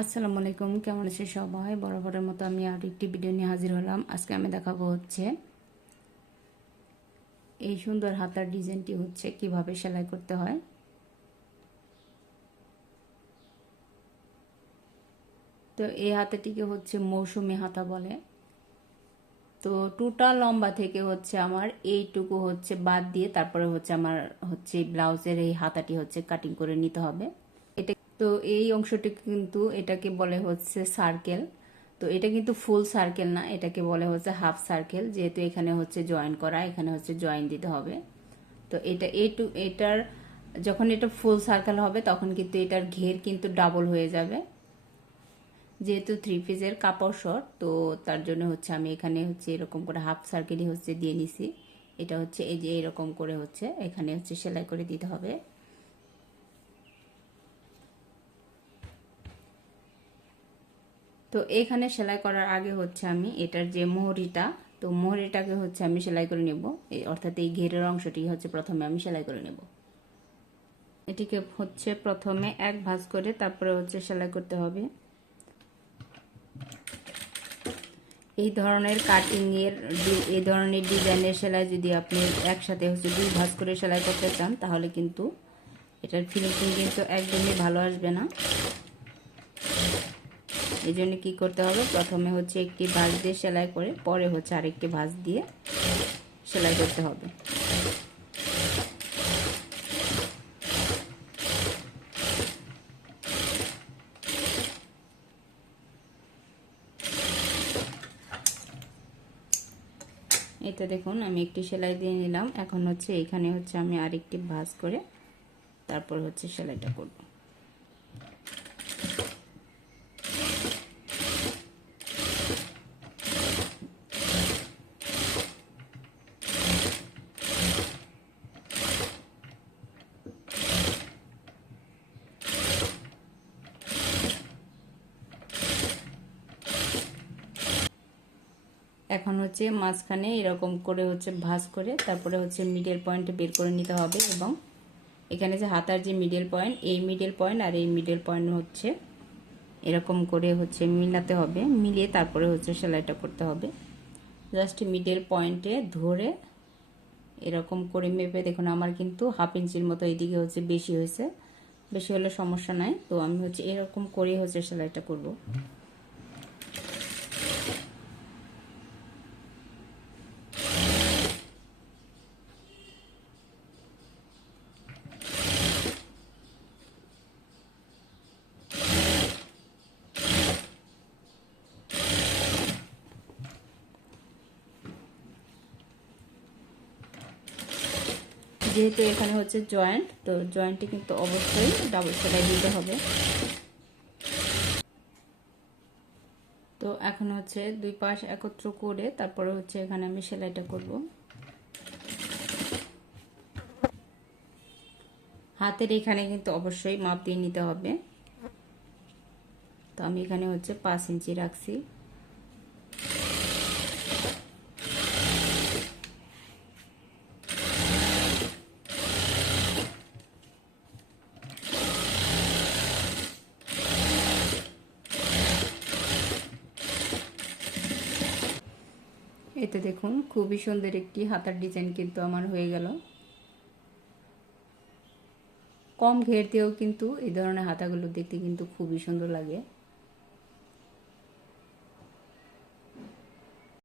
আসসালামু আলাইকুম, কেমন আছে সবাই? বরাবরের মতো আমি আর একটি ভিডিও নিয়ে হাজির হলাম। আজকে আমি দেখাবো হচ্ছে এই সুন্দর হাতার ডিজাইনটি হচ্ছে কিভাবে সেলাই করতে হয়। তো এই হাতাটিকে হচ্ছে মৌসুমী হাতা বলে। তো টোটাল লম্বা থেকে হচ্ছে আমার এইটুকু হচ্ছে বাদ দিয়ে তারপরে হচ্ছে আমার হচ্ছে ব্লাউজের এই হাতাটি হচ্ছে কাটিং করে নিতে হবে। এটা তো এই অংশটি কিন্তু এটাকে বলে হচ্ছে সার্কেল। তো এটা কিন্তু ফুল সার্কেল না, এটাকে বলে হচ্ছে হাফ সার্কেল, যেহেতু এখানে হচ্ছে জয়েন করা, এখানে হচ্ছে জয়েন দিতে হবে। তো এটার যখন এটা ফুল সার্কেল হবে তখন কিন্তু এটার ঘের কিন্তু ডাবল হয়ে যাবে, যেহেতু থ্রি পিসের কাপড় শর্ট। তো তার জন্য হচ্ছে আমি এখানে হচ্ছে এরকম করে হাফ সার্কেলই হচ্ছে দিয়ে নিছি। এটা হচ্ছে এই যে এরকম করে হচ্ছে এখানে হচ্ছে সেলাই করে দিতে হবে। তো এখানে সেলাই করার আগে হচ্ছে আমি এটার যে মোহরিটা, তো মোহরিটাকে হচ্ছে আমি সেলাই করে নেব। অর্থাৎ এই ঘেরের অংশটি হচ্ছে প্রথমে আমি সেলাই করে নেব। এটিকে হচ্ছে প্রথমে এক ভাঁজ করে তারপরে হচ্ছে সেলাই করতে হবে। এই ধরনের এই ধরনের ডিজাইনের সেলাই যদি আপনি একসাথে হচ্ছে দুই ভাঁজ করে সেলাই করতে চান তাহলে কিন্তু এটার ফিনিশিং কিন্তু একদমই ভালো আসবে না। এই জন্য কী করতে হবে, প্রথমে হচ্ছে একটি ভাঁজ দিয়ে সেলাই করে পরে হচ্ছে আরেকটি ভাঁজ দিয়ে সেলাই করতে হবে। এই তো দেখুন আমি একটি সেলাই দিয়ে নিলাম। এখন হচ্ছে এখানে হচ্ছে আমি আরেকটি ভাঁজ করে তারপর হচ্ছে সেলাইটা করব। এখন হচ্ছে মাঝখানে এরকম করে হচ্ছে ভাঁজ করে তারপরে হচ্ছে মিডল পয়েন্টে বের করে নিতে হবে, এবং এখানে যে হাতার যে মিডল পয়েন্ট, এই মিডল পয়েন্ট আর এই মিডল পয়েন্ট হচ্ছে এরকম করে হচ্ছে মিলাতে হবে। মিলিয়ে তারপরে হচ্ছে সেলাইটা করতে হবে। জাস্ট মিডল পয়েন্টে ধরে এরকম করে মেপে দেখুন, আমার কিন্তু হাফ ইঞ্চির মতো এইদিকে হচ্ছে বেশি হয়েছে। বেশি হলে সমস্যা নাই। তো আমি হচ্ছে এরকম করে হচ্ছে সেলাইটা করব। যেহেতু এখানে হচ্ছে জয়েন্ট, তো জয়েন্টে কিন্তু অবশ্যই ডাবল সেলাই দিতে হবে। তো এখন হচ্ছে দুই পাশ একত্র করে তারপরে হচ্ছে এখানে আমি সেলাইটা করব। হাতের এখানে কিন্তু অবশ্যই মাপ দিয়ে নিতে হবে। তো আমি এখানে হচ্ছে 5 ইঞ্চি রাখছি। এতে দেখুন খুবই সুন্দর একটি হাতার ডিজাইন কিন্তু আমার হয়ে গেল। কম ঘের দিয়েও কিন্তু এই ধরনের হাতাগুলো দেখতে কিন্তু খুবই সুন্দর লাগে।